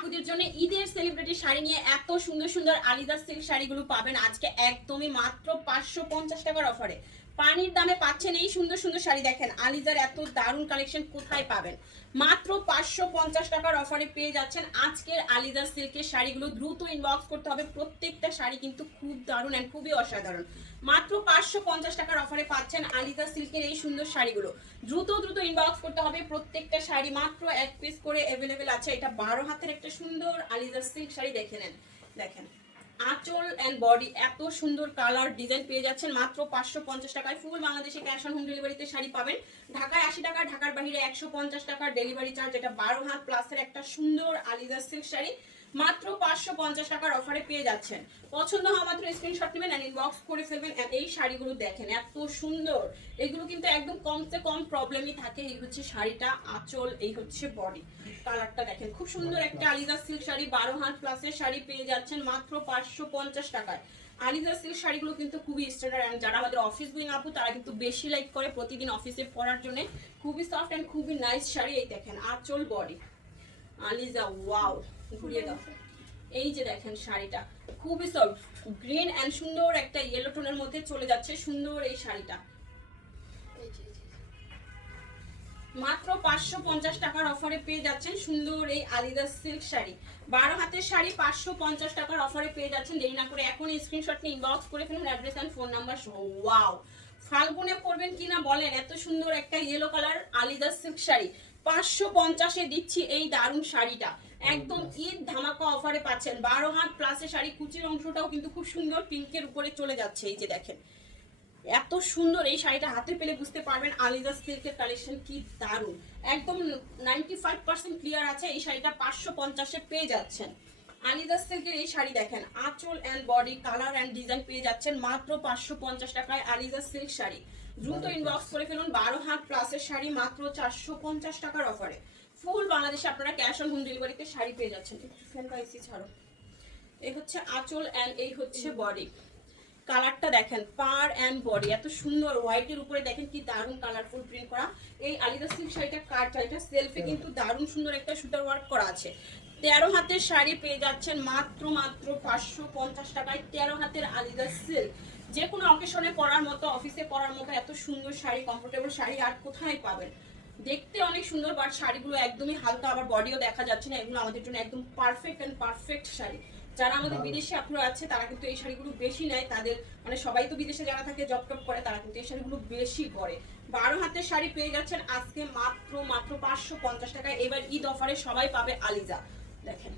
আপুদের জন্য ঈদের সেলিব্রিটি শাড়ি নিয়ে এত সুন্দর সুন্দর আলিদা সিল্ক শাড়িগুলো পাবেন আজকে একদমই মাত্র 550 টাকার অফারে। পানির দামে পাচ্ছেন এই সুন্দর সুন্দর শাড়ি। দেখেন আলিদার এত দারুণ কালেকশন কোথায় পাবেন, মাত্র 550 টাকার অফারে পেয়ে যাচ্ছেন আজকের আলিদা সিল্কের শাড়িগুলো। দ্রুত ইনবক্স করতে হবে, প্রত্যেকটা শাড়ি কিন্তু খুব দারুণ এন্ড খুবই অসাধারণ। মাত্র 550 টাকার অফারে পাচ্ছেন আলিদা সিল্কের এই সুন্দর শাড়িগুলো। দ্রুত দ্রুত ইনবক্স করতে হবে, প্রত্যেকটা শাড়ি মাত্র 1 পিস করে অ্যাভেলেবেল আছে। এটা 12 হাতের একটা সুন্দর আলিদা সিল্ক শাড়ি, দেখে নেন। দেখেন আঁচল এন্ড বডি এত সুন্দর কালার ডিজাইন পেয়ে যাচ্ছেন মাত্র 550 টাকায়। ফুল বাংলাদেশে ক্যাশ অন হোম ডেলিভারিতে শাড়ি পাবেন। ঢাকায় 80 টাকা, ঢাকার বাইরে 150 টাকার ডেলিভারি চার্জ। এটা 12 হাত প্লাসের একটা সুন্দর আলিদা সিল্ক শাড়ি মাত্র 550 টাকার অফারে পেয়ে যাচ্ছেন। পছন্দ হওয়া মাত্র স্ক্রিনশট নেবেন এন্ড ইনবক্স করে ফেলবেন। এই শাড়িগুলো দেখেন এত সুন্দর, এগুলো কিন্তু একদম কমসে কম প্রবলেমই থাকে। এই হচ্ছে শাড়িটা, আঁচল, এই হচ্ছে বডি। কালারটা দেখেন খুব সুন্দর একটা আলিদা সিল্ক শাড়ি, 12 হাত প্লাসের শাড়ি পেয়ে যাচ্ছেন মাত্র 550 টাকায়। আলিদা সিল্ক শাড়িগুলো কিন্তু খুবই স্ট্যান্ডার্ড এন্ড যারা আমাদের অফিস গোয়িং আপু তারা কিন্তু বেশি লাইক করে প্রতিদিন অফিসে পরার জন্য। খুবই সফট এন্ড খুবই নাইস শাড়ি। এই দেখেন আঁচল, বডি, আলিজা, ওয়াও, ঘুরিয়ে দাও। এই যে দেখেন শাড়িটা খুবই সফট, গ্রিন এন্ড সুন্দর একটা ইয়েলো টোনের মধ্যে চলে যাচ্ছে সুন্দর এই শাড়িটা। মাত্র 550 টাকার অফারে পেয়ে যাচ্ছেন সুন্দর এই আলিদা সিল্ক শাড়ি। 12 হাতের শাড়ি 550 টাকার অফারে পেয়ে যাচ্ছেন। দেরি না করে এখন স্ক্রিনশট নিয়ে ইনবক্স করে ফেলুন অ্যাড্রেস এন্ড ফোন নাম্বার সহ। ওয়াও, ফাল্গুনে পরবেন কিনা বলেন, এত সুন্দর একটা ইয়েলো কালার আলিদা সিল্ক শাড়ি 550-এ দিচ্ছি এই দারুণ শাড়িটা। একদম ঈদ ধামাকা অফারে পাচ্ছেন। 12 হাত প্লাসের শাড়ি, কুচির অংশটাও কিন্তু খুব সুন্দর পিঙ্কের উপরে চলে যাচ্ছে। এই যে দেখেন এত সুন্দর এই শাড়িটা হাতে পেলে বুঝতে পারবেন আলিদা সিল্কের কালেকশন কি দারুণ। একদম 95% ক্লিয়ার আছে। এই শাড়িটা 550-এ পেয়ে যাচ্ছেন। আলিদা সিল্কের এই শাড়ি দেখেন আঁচল and body colour and design পেয়ে যাচ্ছেন মাত্র 550 টাকায় আলিদা সিল্ক শাড়ি। দ্রুত ইনবক্স করে ফেলুন। 12 হাত প্লাসের শাড়ি মাত্র 450 টাকার অফারে। ফুল বাংলাদেশে আপনারা ক্যাশ অন হোম ডেলিভারিতে শাড়ি পেয়ে যাচ্ছেন। ছাড়ো, এই হচ্ছে আঁচল এন্ড এই হচ্ছে বডি। কালারটা দেখেন পার এন্ড বডি এত সুন্দর, হোয়াইটের উপরে দেখেন কি দারুণ কালারফুল প্রিন্ট করা। এই আলিদা সিল্ক শাড়িটা কাট, এটা সেলফে কিন্তু দারুণ সুন্দর একটা সুতার ওয়ার্ক করা আছে। 13 হাতের শাড়ি পেয়ে যাচ্ছেন মাত্র 550 টাকায়। 13 হাতের আলিদা সিল্ক যে কোনো অকেশনে পরার মতো, অফিসে পরার মতো এত সুন্দর শাড়ি, কমফোর্টেবল শাড়ি আর কোথায় পাবেন। দেখতে অনেক সুন্দর বাট শাড়িগুলো একদমই হালকা, আবার বডিও দেখা যাচ্ছে না। এগুলো আমাদের জন্য একদম পারফেক্ট এন্ড পারফেক্ট শাড়ি। যারা আমাদের বিদেশে আপনারা আছে তারা কিন্তু এই শাড়িগুলো বেশি নেয়, তাদের মানে সবাই তো বিদেশে যারা থাকে জব টপ করে তারা কিন্তু এই শাড়িগুলো বেশি পরে। 12 হাতের শাড়ি পেয়ে যাচ্ছেন আজকে মাত্র 550 টাকায়। এবার ঈদ অফারে সবাই পাবে আলিজা। দেখেন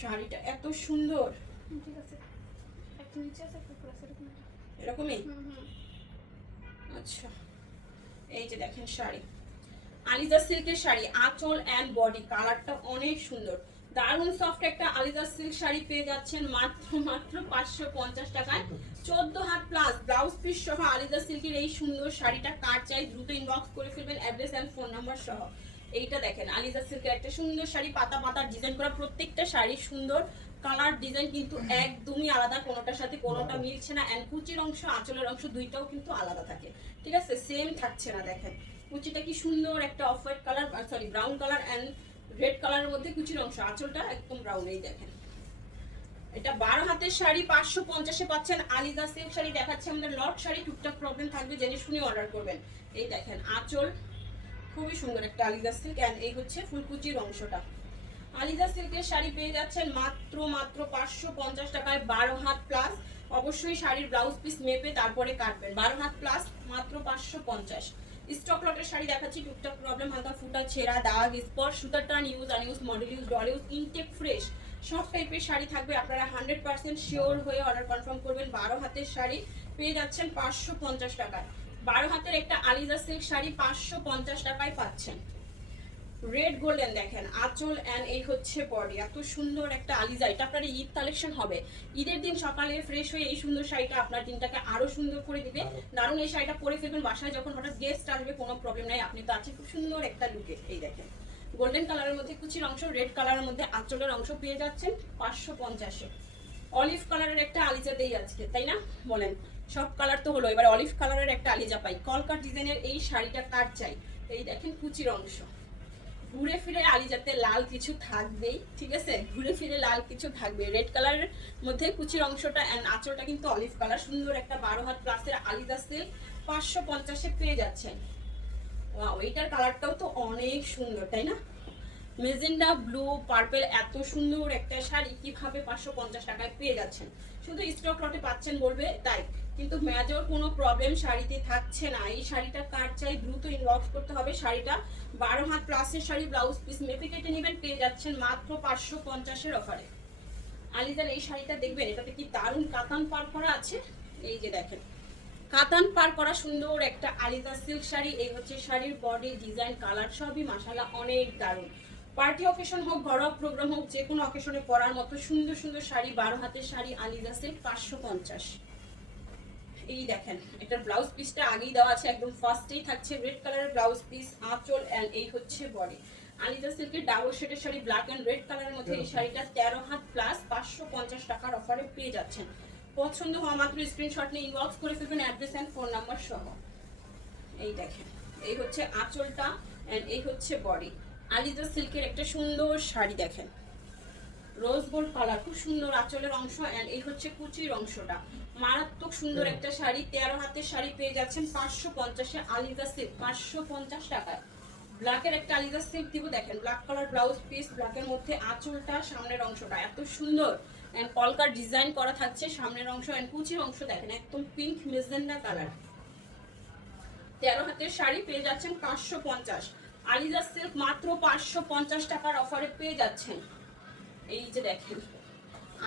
শাড়িটা এত সুন্দর, এরকমই। আচ্ছা এই যে দেখেন শাড়ি আলিজা সিল্কের শাড়ি, আঁচল এন্ড বডি কালারটা অনেক সুন্দর, দারুণ সফট একটা আলিজা সিল্ক শাড়ি পেয়ে যাচ্ছেন মাত্র 550 টাকায়। 14 হাত প্লাস ব্লাউজ পিস সহ আলিজা সিল্কের এই সুন্দর শাড়িটা কার চাই দ্রুত ইনবক্স করে ফেলবেন অ্যাড্রেস এন্ড ফোন নাম্বার সহ। এইটা দেখেন আলিজা সিল্কের একটা সুন্দর শাড়ি, পাতা পাতার ডিজাইন করা, প্রত্যেকটা শাড়ি সুন্দর, কালার ডিজাইন কিন্তু একদমই আলাদা, কোনোটার সাথে কোনোটা মিলছে না। এন্ড কুচির অংশ আঁচলের অংশ দুইটাও কিন্তু আলাদা থাকে, ঠিক আছে, সেম থাকছে না। দেখেন কুচিটা কি সুন্দর একটা off white colour, sorry brown colour and red কালারের মধ্যে কুচির অংশ, আঁচলটা একদম ব্রাউন। এই দেখেন এটা 12 হাতের শাড়ি 550-এ পাচ্ছেন আলিজা সিল্ক শাড়ি। দেখাচ্ছে আমাদের লট শাড়ি, টুকটাক প্রবলেম থাকবে জেনে শুনে অর্ডার করবেন। এই দেখেন আঁচল খুবই সুন্দর একটা আলিজা সিল্ক এন্ড এই হচ্ছে ফুলকুচির অংশটা। আলিজা সিল্কের শাড়ি পেয়ে যাচ্ছেন মাত্র 550 টাকায়। 12 হাত প্লাস, অবশ্যই শাড়ির ব্লাউজ পিস মেপে তারপরে কাটবেন। 12 হাত প্লাস মাত্র 550। স্টক লটের শাড়ি দেখাচ্ছি, টুকটাক প্রবলেম, হালকা ফুটা, ছেঁড়া, দাগ, স্পট, সুতার টান, use unuse, model use, doll use, intact fresh সব টাইপের শাড়ি থাকবে। আপনারা 100% শিওর হয়ে অর্ডার কনফার্ম করবেন। 12 হাতের শাড়ি পেয়ে যাচ্ছেন 550 টাকায়। 12 হাতের একটা আলিজা সিল্ক শাড়ি 550 টাকায় পাচ্ছেন। রেড গোল্ডেন দেখেন আঁচল এন্ড এই হচ্ছে বডি, এত সুন্দর একটা আলিজা। এটা আপনার ঈদ কালেকশন হবে, ঈদের দিন সকালে ফ্রেশ হয়ে এই সুন্দর শাড়িটা আপনার দিনটাকে আরো সুন্দর করে দিবে। দারুণ এই শাড়িটা পরে ফেলবেন, বাসায় যখন হঠাৎ গেস্ট আসবে কোনো প্রবলেম নাই, আপনি তো আছেন খুব সুন্দর একটা লুকে। এই দেখেন গোল্ডেন কালারের মধ্যে কুচির অংশ, রেড কালারের মধ্যে আঁচলের অংশ পেয়ে যাচ্ছেন 550-এ। অলিভ কালারের একটা আলিজা দেই আজকে, তাই না বলেন? সব কালার তো হলো, এবার অলিভ কালারের একটা আলিজা পাই। কলকাট ডিজাইনের এই শাড়িটা কার চাই? এই দেখেন কুচির অংশ, ঘুরে ফিরে আলিজাতে লাল কিছু থাকবেই, ঠিক আছে, ঘুরে ফিরে লাল কিছু থাকবে। রেড কালারের মধ্যে কুচির অংশটা অ্যান্ড আঁচলটা কিন্তু অলিভ কালার, সুন্দর একটা 12 হাত প্লাসের আলিজা সিল্ক 550-এ পেয়ে যাচ্ছেন। ওয়াও, এইটার কালারটাও তো অনেক সুন্দর, তাই না? মেজেন্ডা ব্লু পার্পল, এত সুন্দর একটা শাড়ি কিভাবে 550 টাকায় পেয়ে যাচ্ছেন? শুধু স্টক লটে পাচ্ছেন বলবে তাই, কিন্তু মেজর কোনো প্রবলেম শাড়িতে থাকছে না। এই শাড়িটা কার চাই দ্রুত ইনবক্স করতে হবে। শাড়িটা 12 হাত প্লাসের শাড়ি, ব্লাউজ পিস মেপে কেটে নেবেন, পেয়ে যাচ্ছেন মাত্র 550-এর অফারে। আলিজার এই শাড়িটা দেখবেন, এটাতে কি দারুণ কাতান পার করা আছে। এই যে দেখেন, কাতান পার করা সুন্দর একটা আলিজা সিল্ক শাড়ি। এই হচ্ছে শাড়ির বডি, ডিজাইন, কালার সবই মাশাআল্লাহ অনেক দারুণ। পার্টি অকেশন হোক, ঘরোয়া প্রোগ্রাম হোক, যে কোনো অকেশনে পরার মতো সুন্দর সুন্দর শাড়ি, 12 হাতের শাড়ি আলিজা সিল্ক 550। এই দেখেন, এটার ব্লাউজ পিসটা আগেই দেওয়া আছে, একদম ফার্স্টেই থাকছে রেড কালারের ব্লাউজ পিস, আঁচল অ্যান্ড এই হচ্ছে বডি। আলিজা সিল্কের ডাবল শেডের শাড়ি, ব্ল্যাক অ্যান্ড রেড কালারের মধ্যে এই শাড়িটা 13 হাত প্লাস 550 টাকার অফারে পেয়ে যাচ্ছেন। পছন্দ হওয়া মাত্র স্ক্রিনশট নিয়ে ইনবক্স করে ফেলবেন, অ্যাড্রেস অ্যান্ড ফোন নাম্বার সহ। এই দেখেন, এই হচ্ছে আঁচলটা অ্যান্ড এই হচ্ছে বডি। আলিজা সিল্কের একটা সুন্দর শাড়ি দেখেন, রোজ গোল্ড কালার, খুব সুন্দর আঁচলের অংশ অ্যান্ড এই হচ্ছে কুচির অংশটা। মারাত্মক সুন্দর একটা শাড়ি, 13 হাতের শাড়ি পেয়ে যাচ্ছেন 550-এ আলিজা সিল্ক 550 টাকায়। ব্ল্যাকের একটা আলিজা সিল্ক দিব, দেখেন ব্ল্যাক কালার ব্লাউজ পিস, ব্ল্যাকের মধ্যে আঁচলটা, সামনের অংশটা এত সুন্দর অ্যান্ড কলকার ডিজাইন করা থাকছে, সামনের অংশ অ্যান্ড কুচির অংশ দেখেন একদম পিঙ্ক মেজেন্ডা কালার। 13 হাতের শাড়ি পেয়ে যাচ্ছেন 550। আলিজা সিল্ক মাত্র 550 টাকার অফারে পেয়ে যাচ্ছেন। এই যে দেখেন,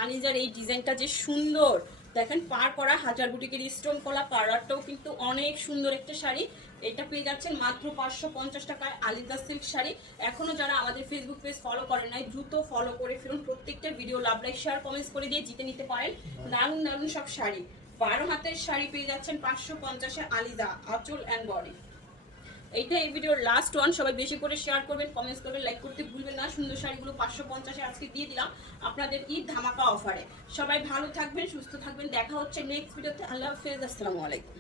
আলিজার এই ডিজাইনটা যে সুন্দর, দেখেন পার করা হাজার বুটিকের স্টোন কলা, কালারটাও কিন্তু অনেক সুন্দর একটা শাড়ি। এটা পেয়ে যাচ্ছেন মাত্র 550 টাকায় আলিজা সিল্ক শাড়ি। এখনো যারা আমাদের ফেসবুক পেজ ফলো করেন নাই, দ্রুত ফলো করে ফেলুন। প্রত্যেকটা ভিডিও লাভ, লাইক, শেয়ার, কমেন্টস করে দিয়ে জিতে নিতে পারেন দারুণ দারুণ সব শাড়ি। 12 হাতের শাড়ি পেয়ে যাচ্ছেন 550-এ আলিজা, আঁচল অ্যান্ড বডি। এইটা এই ভিডিওর লাস্ট ওয়ান, সবাই বেশি করে শেয়ার করবেন, কমেন্টস করবেন, লাইক করতে ভুলবেন না। সুন্দর শাড়িগুলো 550-এ আজকে দিয়ে দিলাম আপনাদের ঈদ ধামাকা অফারে। সবাই ভালো থাকবেন, সুস্থ থাকবেন, দেখা হচ্ছে নেক্সট ভিডিওতে। আল্লাহ হাফেজ, আসসালামু আলাইকুম।